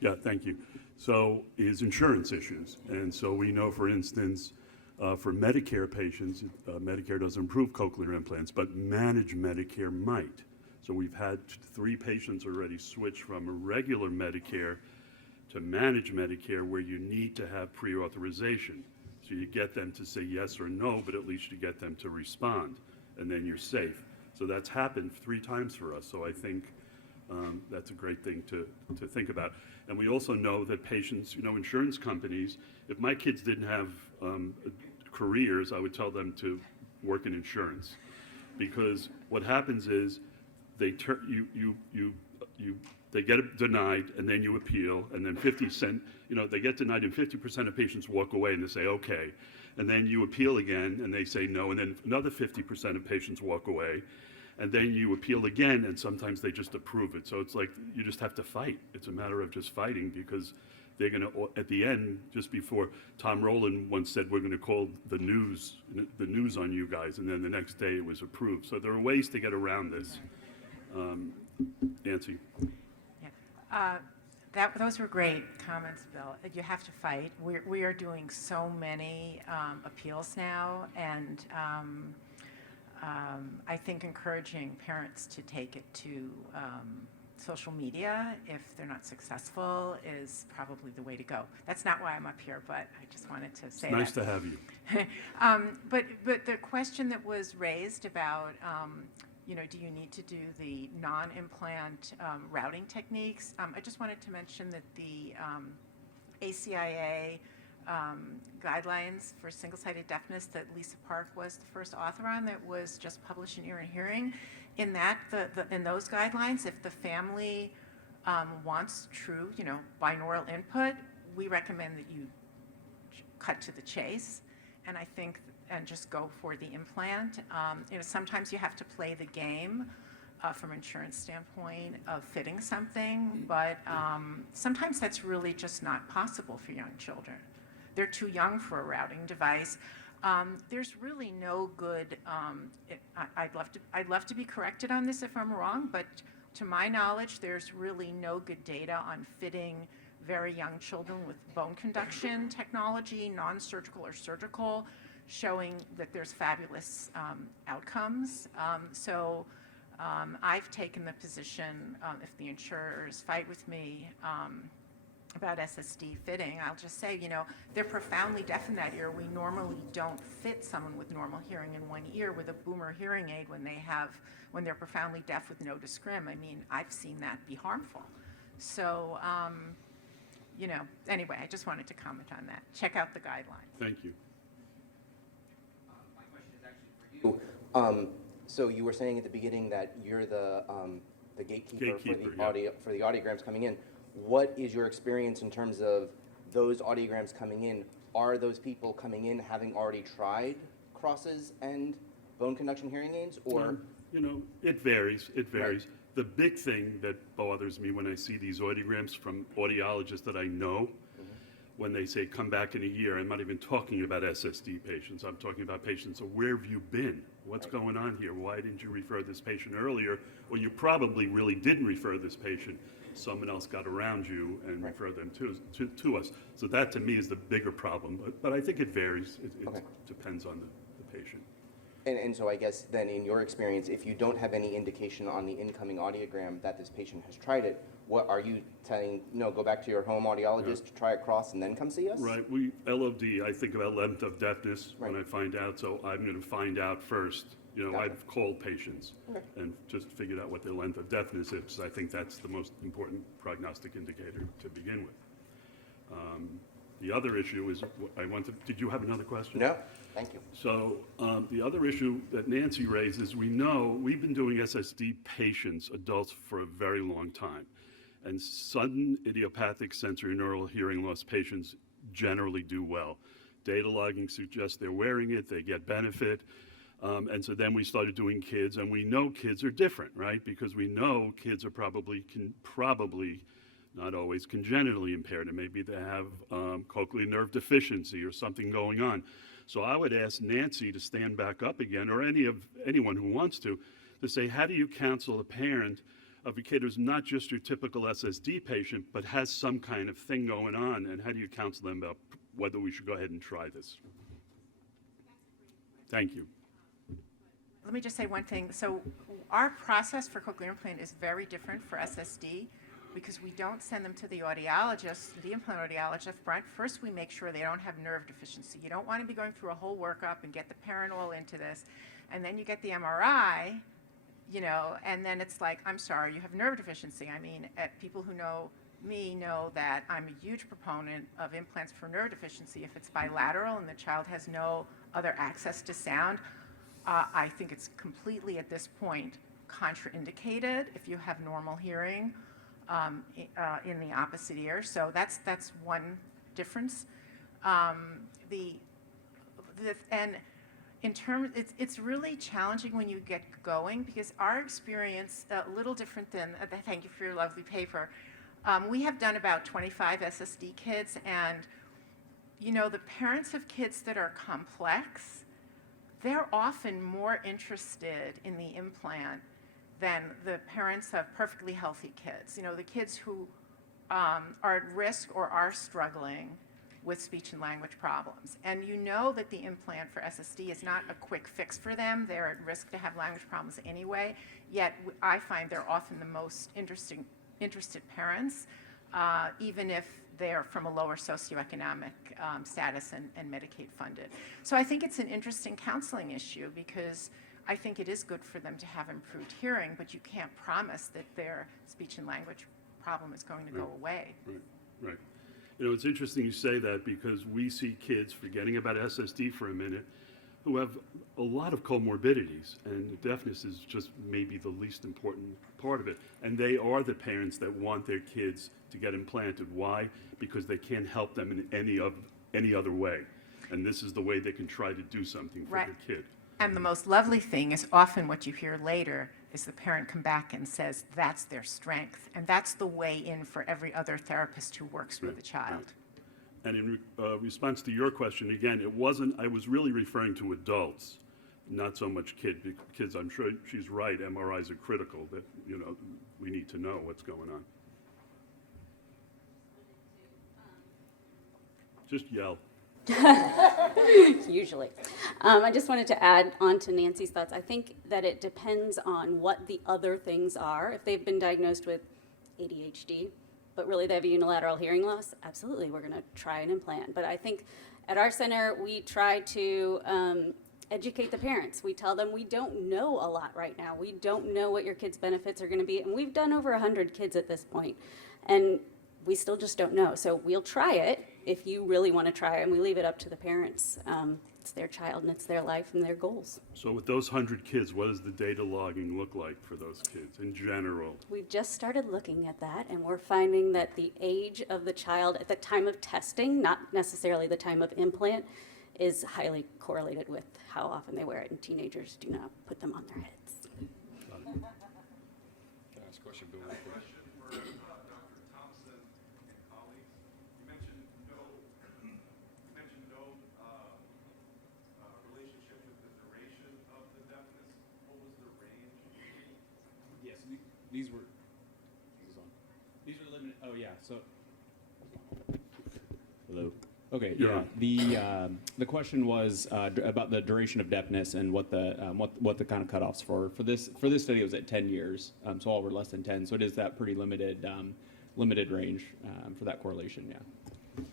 Yeah, thank you. So is insurance issues. And so we know, for instance, for Medicare patients, Medicare doesn't approve cochlear implants, but managed Medicare might. So we've had 3 patients already switch from a regular Medicare to manage Medicare, where you need to have pre-authorization. So you get them to say yes or no, but at least you get them to respond, and then you're safe. So that's happened 3 times for us. So I think that's a great thing to think about. And we also know that patients, insurance companies, if my kids didn't have careers, I would tell them to work in insurance. Because what happens is they they get it denied, and then you appeal, and then they get denied, and 50% of patients walk away and they say, okay. And then you appeal again, and they say no, and then another 50% of patients walk away, and then you appeal again, and sometimes they just approve it. So it's like you just have to fight. It's a matter of just fighting, because they're going to, at the end, just before, Tom Rowland once said, we're going to call the news on you guys, and then the next day it was approved. So there are ways to get around this. Nancy. Those were great comments, Bill. You have to fight. We are doing so many appeals now, and I think encouraging parents to take it to social media, if they're not successful, is probably the way to go. That's not why I'm up here, but I just wanted to say that. Nice to have you. But the question that was raised about do you need to do the non-implant routing techniques? I just wanted to mention that the ACIA guidelines for single-sided deafness that Lisa Park was the first author on, that was just published in Ear and Hearing, in that in those guidelines, if the family wants true binaural input, we recommend that you cut to the chase. And I think and just go for the implant. Sometimes you have to play the game from an insurance standpoint of fitting something, but sometimes that's really just not possible for young children. They're too young for a routing device. There's really no good, I'd love to be corrected on this if I'm wrong, but to my knowledge, there's really no good data on fitting very young children with bone conduction technology, non-surgical or surgical, showing that there's fabulous outcomes. I've taken the position, if the insurers fight with me about SSD fitting, I'll just say, they're profoundly deaf in that ear. We normally don't fit someone with normal hearing in one ear with a boomer hearing aid when they're profoundly deaf with no discrim. I mean, I've seen that be harmful. So, anyway, I just wanted to comment on that. Check out the guidelines. Thank you. My question is actually for you. So you were saying at the beginning that you're the gatekeeper for the audiograms coming in. What is your experience in terms of those audiograms coming in? Are those people coming in having already tried crosses and bone conduction hearing aids, or? It varies. It varies. Right. The big thing that bothers me when I see these audiograms from audiologists that I know, when they say come back in a year, I'm not even talking about SSD patients. I'm talking about patients. So where have you been? What's going on here? Why didn't you refer this patient earlier? Or you probably really didn't refer this patient. Someone else got around you and referred them to us. So that to me is the bigger problem. But I think it varies. It depends on the patient. And so I guess then in your experience, if you don't have any indication on the incoming audiogram that this patient has tried it, what are you saying? No, go back to your home audiologist, try a cross, and then come see us? Right. LOD, I think about length of deafness when I find out. So I'm going to find out first. I've called patients and just figured out what their length of deafness is, because I think that's the most important prognostic indicator to begin with. The other issue is, did you have another question? No, thank you. So the other issue that Nancy raises, we've been doing SSD patients, adults, for a very long time. And sudden idiopathic sensory neural hearing loss patients generally do well. Data logging suggests they're wearing it, they get benefit. And so then we started doing kids, and we know kids are different, right? Because we know kids are probably not always congenitally impaired, and maybe they have cochlear nerve deficiency or something going on. So I would ask Nancy to stand back up again, or anyone who wants to say, how do you counsel a parent of a kid who's not just your typical SSD patient, but has some kind of thing going on, and how do you counsel them about whether we should go ahead and try this? Thank you. Let me just say one thing. So our process for cochlear implant is very different for SSD, because we don't send them to the audiologist, the implant audiologist up front. First, we make sure they don't have nerve deficiency. You don't want to be going through a whole workup and get the parent all into this. And then you get the MRI, and then it's like, I'm sorry, you have nerve deficiency. I mean, people who know me know that I'm a huge proponent of implants for nerve deficiency. If it's bilateral and the child has no other access to sound, I think it's completely, at this point, contraindicated if you have normal hearing in the opposite ear. So that's one difference. And in terms, it's really challenging when you get going, because our experience, a little different than, thank you for your lovely paper. We have done about 25 SSD kids, and the parents of kids that are complex, they're often more interested in the implant than the parents of perfectly healthy kids. The kids who are at risk or are struggling with speech and language problems. And that the implant for SSD is not a quick fix for them. They're at risk to have language problems anyway, yet I find they're often the most interested parents, even if they're from a lower socioeconomic status and Medicaid funded. So I think it's an interesting counseling issue, because I think it is good for them to have improved hearing, but you can't promise that their speech and language problem is going to go away. Right. It's interesting you say that, because we see kids, forgetting about SSD for a minute, who have a lot of comorbidities, and deafness is just maybe the least important part of it. And they are the parents that want their kids to get implanted. Why? Because they can't help them in any other way. and this is the way they can try to do something for Right. the kid. And the most lovely thing is often what you hear later is the parent come back and says that's their strength. And that's the way in for every other therapist who works with a child. And in response to your question, again, I was really referring to adults, not so much kids. I'm sure she's right, MRIs are critical, that, we need to know what's going on. Just yell. Usually. I just wanted to add on to Nancy's thoughts. I think that it depends on what the other things are. If they've been diagnosed with ADHD, but really they have a unilateral hearing loss, absolutely, we're going to try an implant. But I think at our center, we try to educate the parents. We tell them we don't know a lot right now. We don't know what your kids' benefits are going to be. And we've done over 100 kids at this point. And we still just don't know. So we'll try it if you really want to try it, and we leave it up to the parents. It's their child and it's their life and their goals. So with those 100 kids, what does the data logging look like for those kids in general? We've just started looking at that, and we're finding that the age of the child at the time of testing, not necessarily the time of implant, is highly correlated with how often they wear it, and teenagers do not put them on their heads. Can I ask a question, Bill? real quick? Question for Dr. Thompson and colleagues. You mentioned no relationship with the duration of the deafness. What was the range? Yes, these were limited. Oh yeah. So. Hello. Okay. Yeah. The question was about the duration of deafness and what the kind of cutoffs for this study was at 10 years. So all were less than 10. So it is that pretty limited range for that correlation. Yeah.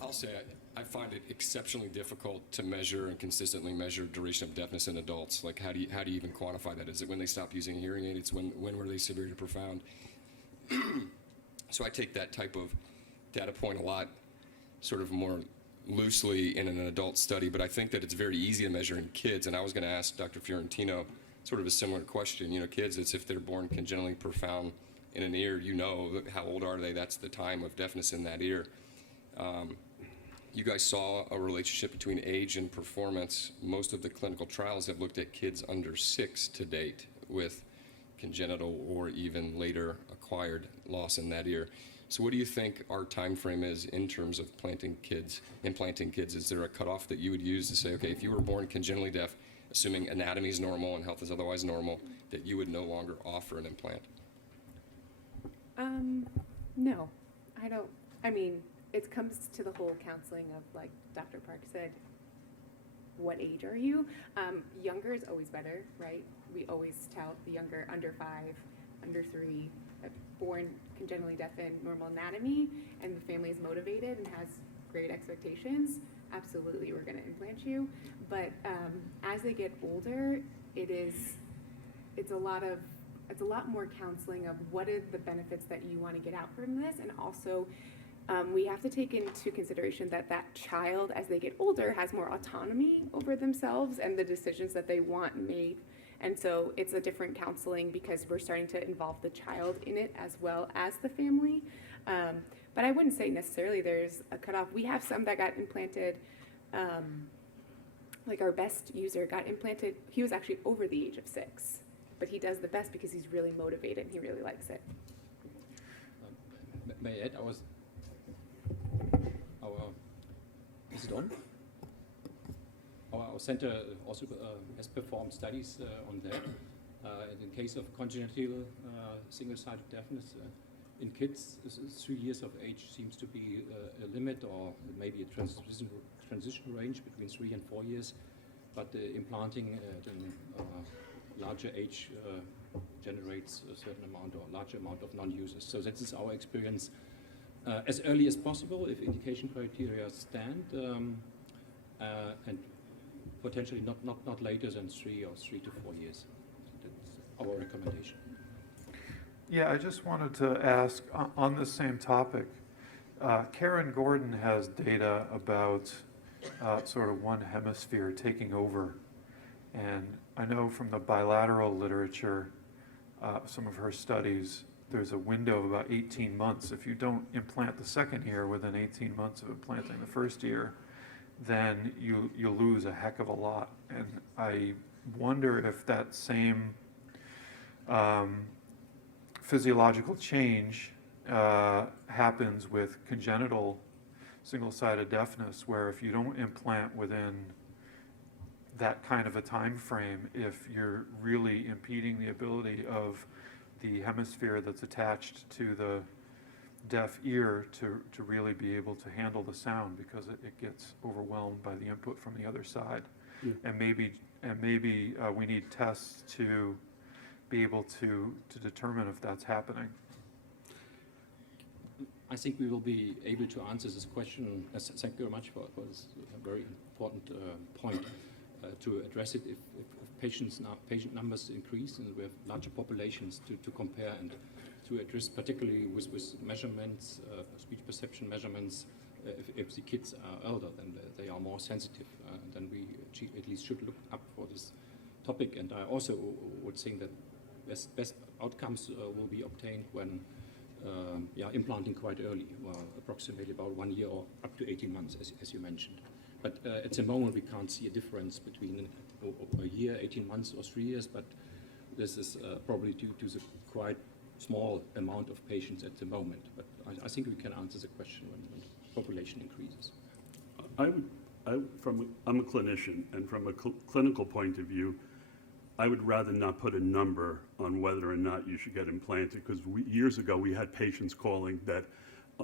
I'll say I find it exceptionally difficult to measure and consistently measure duration of deafness in adults. Like, how do you even quantify that? Is it when they stop using a hearing aid? It's when were they severe to profound? So I take that type of data point a lot sort of more loosely in an adult study, but I think that it's very easy to measure in kids. And I was going to ask Dr. Fiorentino sort of a similar question. Kids, it's if they're born congenitally profound in an ear, how old are they? That's the time of deafness in that ear. You guys saw a relationship between age and performance. Most of the clinical trials have looked at kids under 6 to date with congenital or even later acquired loss in that ear. So what do you think our time frame is in terms of implanting kids? Is there a cutoff that you would use to say, okay, if you were born congenitally deaf, assuming anatomy is normal and health is otherwise normal, that you would no longer offer an implant? No, I don't. I mean, it comes to the whole counseling of, like Dr. Park said, what age are you? Younger is always better, right? We always tell the younger, under 5, under 3, born congenitally deaf in normal anatomy, and the family is motivated and has great expectations, absolutely we're going to implant you. But as they get older, it's a lot more counseling of what are the benefits that you want to get out from this, and also we have to take into consideration that child, as they get older, has more autonomy over themselves and the decisions that they want made. And so it's a different counseling because we're starting to involve the child in it as well as the family. But I wouldn't say necessarily there's a cutoff. We have some that got implanted, like our best user got implanted. He was actually over the age of 6, but he does the best because he's really motivated and he really likes it. May I add, is it on? Our center also has performed studies on that. In case of congenital single-sided deafness in kids, 3 years of age seems to be a limit, or maybe a transition range between 3 and 4 years. But implanting at a larger age generates a certain amount or larger amount of non-users. So that is our experience. As early as possible, if indication criteria stand, and potentially not later than 3 or 3 to 4 years. That's our recommendation. Yeah, I just wanted to ask on the same topic. Karen Gordon has data about sort of one hemisphere taking over. And I know from the bilateral literature, some of her studies, there's a window of about 18 months. If you don't implant the second ear within 18 months of implanting the first ear, then you lose a heck of a lot. And I wonder if that same physiological change happens with congenital single-sided deafness, where if you don't implant within that kind of a time frame, if you're really impeding the ability of the hemisphere that's attached to the deaf ear to really be able to handle the sound, because it gets overwhelmed by the input from the other side. Yeah. And maybe we need tests to be able to determine if that's happening. I think we will be able to answer this question. Thank you very much for this very important point to address it. If patient numbers increase and we have larger populations to compare and to address, particularly with measurements, speech perception measurements, if the kids are older, then they are more sensitive. Then we at least should look up for this topic. And I also would think that best outcomes will be obtained when implanting quite early, approximately about 1 year or up to 18 months, as you mentioned. But at the moment, we can't see a difference between a year, 18 months, or 3 years, but this is probably due to the quite small amount of patients at the moment. But I think we can answer the question when the population increases. I'm a clinician, and from a clinical point of view, I would rather not put a number on whether or not you should get implanted, because years ago we had patients calling that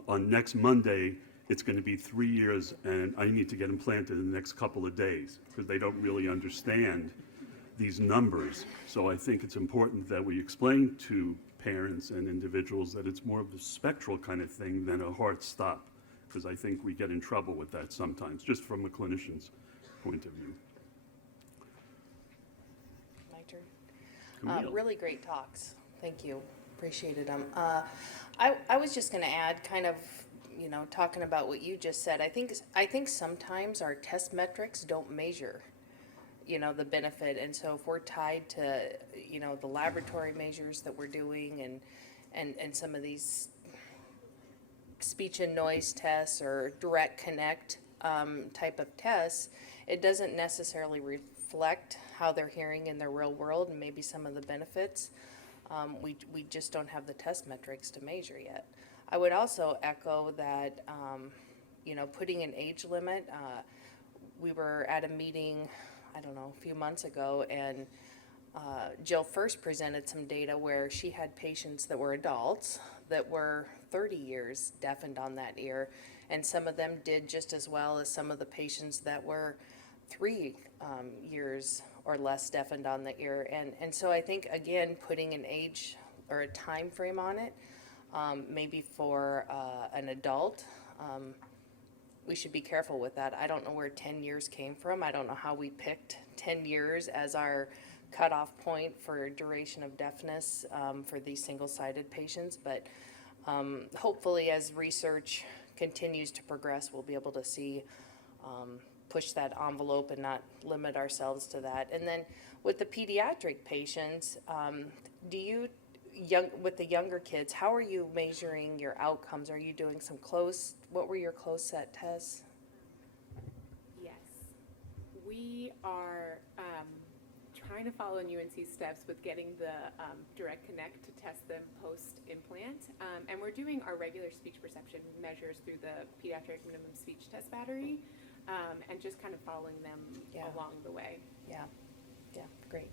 on next Monday it's going to be 3 years and I need to get implanted in the next couple of days, because they don't really understand these numbers. So I think it's important that we explain to parents and individuals that it's more of a spectral kind of thing than a hard stop, because I think we get in trouble with that sometimes, just from a clinician's point of view. Camille. Really great talks. Thank you. Appreciated them. I was just going to add, kind of, talking about what you just said. I think sometimes our test metrics don't measure, the benefit, and so if we're tied to, the laboratory measures that we're doing and some of these speech and noise tests or direct connect type of tests, it doesn't necessarily reflect how they're hearing in their real world and maybe some of the benefits. We just don't have the test metrics to measure yet. I would also echo that, putting an age limit, we were at a meeting, I don't know, a few months ago, and Jill first presented some data where she had patients that were adults that were 30 years deafened on that ear, and some of them did just as well as some of the patients that were 3 years or less deafened on the ear. And so I think, again, putting an age or a time frame on it, maybe for an adult, we should be careful with that. I don't know where 10 years came from. I don't know how we picked 10 years as our cutoff point for duration of deafness for these single-sided patients. But hopefully, as research continues to progress, we'll be able to see push that envelope and not limit ourselves to that. And then with the pediatric patients, with the younger kids, how are you measuring your outcomes? Are you doing what were your closed set tests? Yes. We are trying to follow in UNC's steps with getting the direct connect to test them post-implant. And we're doing our regular speech perception measures through the pediatric minimum speech test battery. And just kind of following them along the way. Yeah, great.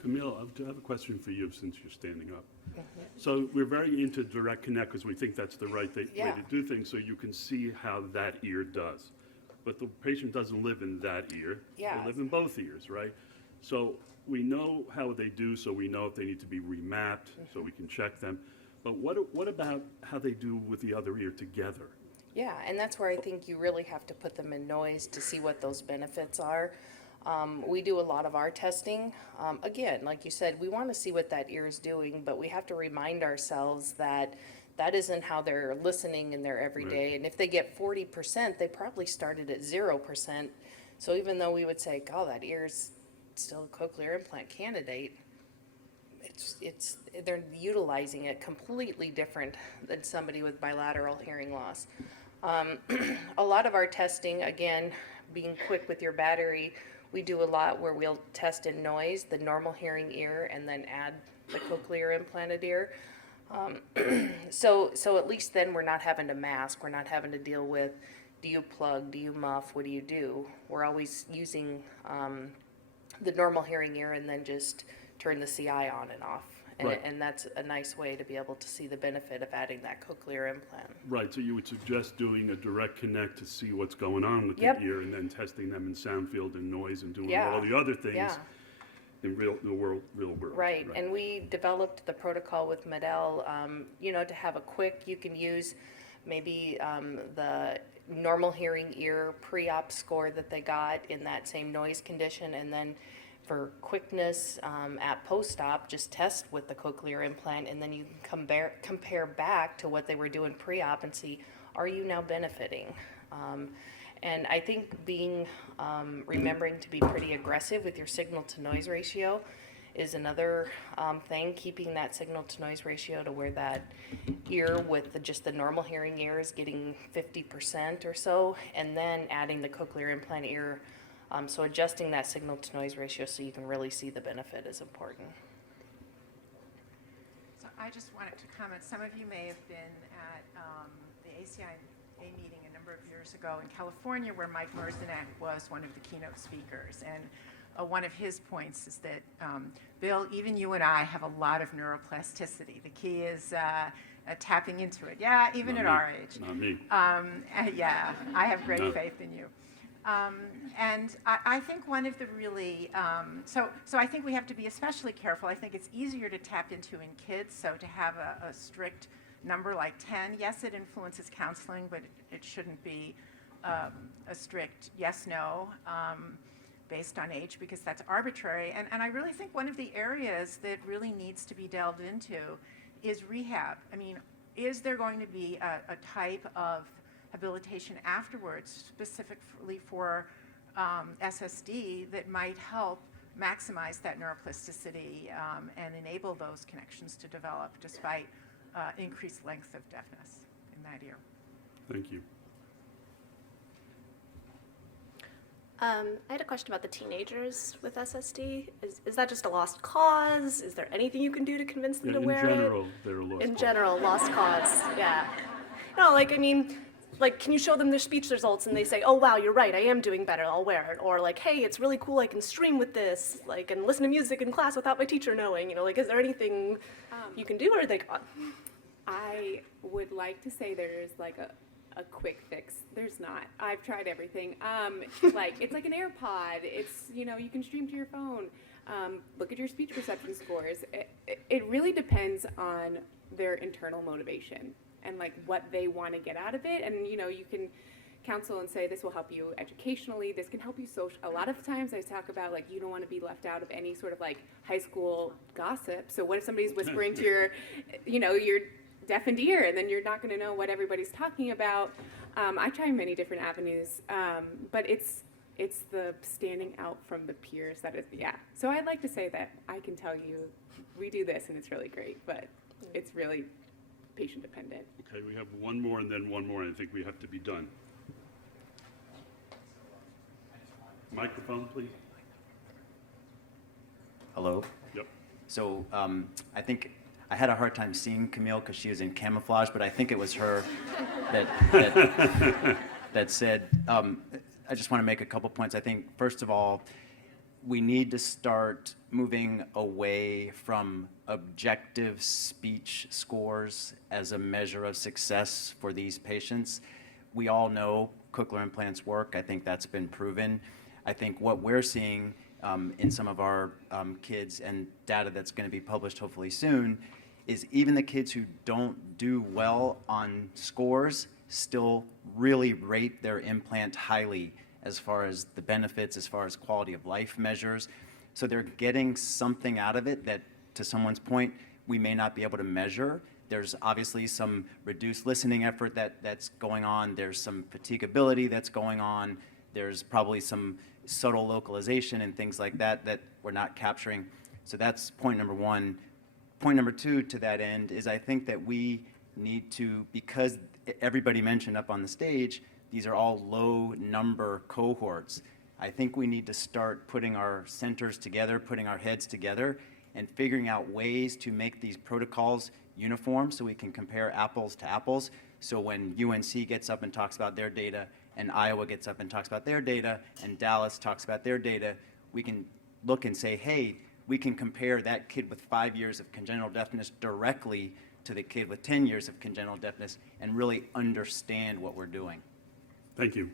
Camille, I have a question for you since you're standing up. Mm-hmm. So we're very into direct connect because we think that's the right way to do things, so you can see how that ear does. But the patient doesn't live in that ear. Yeah. They live in both ears, right? So we know how they do, so we know if they need to be remapped, so we can check them. But what about how they do with the other ear together? Yeah, and that's where I think you really have to put them in noise to see what those benefits are. We do a lot of our testing. Again, like you said, we want to see what that ear is doing, but we have to remind ourselves that that isn't how they're listening in their everyday. Right. And if they get 40%, they probably started at 0%. So even though we would say, "God, that ear's still a cochlear implant candidate," they're utilizing it completely different than somebody with bilateral hearing loss. A lot of our testing, again, being quick with your battery, we do a lot where we'll test in noise, the normal hearing ear, and then add the cochlear implanted ear. So at least then we're not having to mask, we're not having to deal with, do you plug, do you muff, what do you do? We're always using the normal hearing ear and then just turn the CI on and off. Right. And that's a nice way to be able to see the benefit of adding that cochlear implant. Right, so you would suggest doing a direct connect to see what's going on with Yep. the ear, and then testing them in sound field and noise and doing Yeah. all the other things Yeah. in real world. Right, and we developed the protocol with Medell, to have a quick, you can use maybe the normal hearing ear pre-op score that they got in that same noise condition, and then for quickness at post-op, just test with the cochlear implant, and then you can compare back to what they were doing pre-op and see, are you now benefiting? And I think remembering to be pretty aggressive with your signal-to-noise ratio is another thing, keeping that signal-to-noise ratio to where that ear with just the normal hearing ear is getting 50% or so, and then adding the cochlear implant ear. So adjusting that signal-to-noise ratio so you can really see the benefit is important. So I just wanted to comment, some of you may have been at the ACIA meeting a number of years ago in California where Mike Merzenek was one of the keynote speakers. And one of his points is that, Bill, even you and I have a lot of neuroplasticity. The key is tapping into it. Yeah, even Not at me. our age. Not me. Yeah, I have great No. faith in you. And I think one of the really, so I think we have to be especially careful. I think it's easier to tap into in kids, so to have a strict number like 10, yes, it influences counseling, but it shouldn't be a strict yes-no based on age, because that's arbitrary. And I really think one of the areas that really needs to be delved into is rehab. I mean, is there going to be a type of habilitation afterwards, specifically for SSD, that might help maximize that neuroplasticity and enable those connections to develop despite increased length of deafness in that ear. Thank you. I had a question about the teenagers with SSD. Is that just a lost cause? Is there anything you can do to convince them Yeah, to in wear general, it? they're a lost In cause. general, lost cause, yeah. No, like, I mean, like, can you show them their speech results and they say, oh, wow, you're right, I am doing better, I'll wear it. Or like, hey, it's really cool, I can stream with this, like, and listen to music in class without my teacher knowing, like, is there anything you can do, or are they gone? I would like to say there's like a quick fix. There's not. I've tried everything. Like it's like an AirPod. It's you can stream to your phone. Look at your speech perception scores. It really depends on their internal motivation and like what they want to get out of it. And you can counsel and say this will help you educationally. This can help you social. A lot of times I talk about like you don't want to be left out of any sort of like high school gossip. So what if somebody's whispering to your, your deafened ear, and then you're not going to know what everybody's talking about. I try many different avenues, but it's the standing out from the peers that is, yeah. So I'd like to say that I can tell you we do this and it's really great, but it's really patient dependent. Okay, we have one more and then one more, and I think we have to be done. Microphone, please. Hello. Yep. So I think I had a hard time seeing Camille because she was in camouflage, but I think it was her that said, I just want to make a couple points. I think, first of all, we need to start moving away from objective speech scores as a measure of success for these patients. We all know cochlear implants work. I think that's been proven. I think what we're seeing in some of our kids and data that's going to be published hopefully soon is even the kids who don't do well on scores still really rate their implant highly as far as the benefits, as far as quality of life measures. So they're getting something out of it that, to someone's point, we may not be able to measure. There's obviously some reduced listening effort that's going on. There's some fatigability that's going on. There's probably some subtle localization and things like that that we're not capturing. So that's point number one. Point number two to that end is I think that we need to, because everybody mentioned up on the stage These are all low number cohorts. I think we need to start putting our centers together, putting our heads together, and figuring out ways to make these protocols uniform so we can compare apples to apples. So when UNC gets up and talks about their data, and Iowa gets up and talks about their data, and Dallas talks about their data, we can look and say, hey, we can compare that kid with 5 years of congenital deafness directly to the kid with 10 years of congenital deafness and really understand what we're doing. Thank you.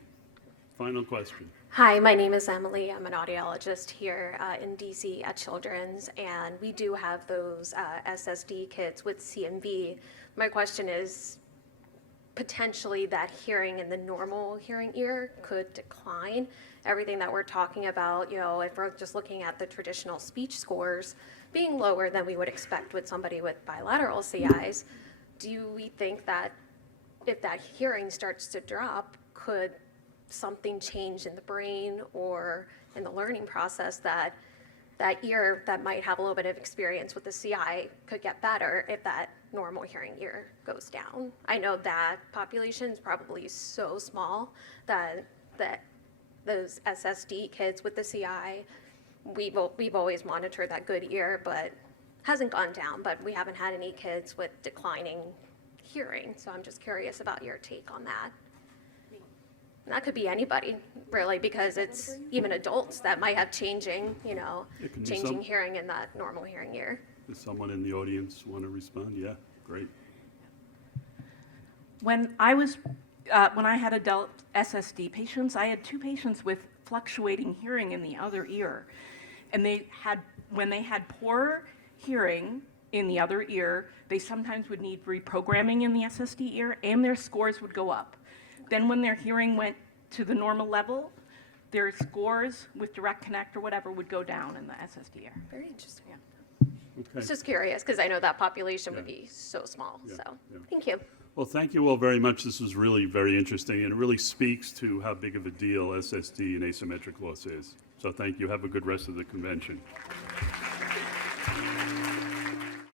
Final question. Hi, my name is Emily. I'm an audiologist here in DC at Children's, and we do have those SSD kits with CMV. My question is, potentially that hearing in the normal hearing ear could decline. Everything that we're talking about, you know, if we're just looking at the traditional speech scores being lower than we would expect with somebody with bilateral CIs, do we think that if that hearing starts to drop, could something change in the brain or in the learning process that that ear that might have a little bit of experience with the CI could get better if that normal hearing ear goes down? I know that population is probably so small that those SSD kids with the CI, we've always monitored that good ear, but hasn't gone down, but we haven't had any kids with declining hearing. So I'm just curious about your take on that. And that could be anybody, really, because it's even adults that might have changing, you know, It can be changing some- hearing in that normal hearing ear. Does someone in the audience want to respond? Yeah, great. When I had adult SSD patients, I had 2 patients with fluctuating hearing in the other ear. And when they had poor hearing in the other ear, they sometimes would need reprogramming in the SSD ear, and their scores would go up. Then when their hearing went to the normal level, their scores with direct connect or whatever would go down in the SSD ear. Very interesting. Yeah. I Okay. was just curious, because I know that population would Yeah. be so small, Yeah, so, yeah. thank you. Well, thank you all very much. This was really very interesting, and it really speaks to how big of a deal SSD and asymmetric loss is. So thank you. Have a good rest of the convention.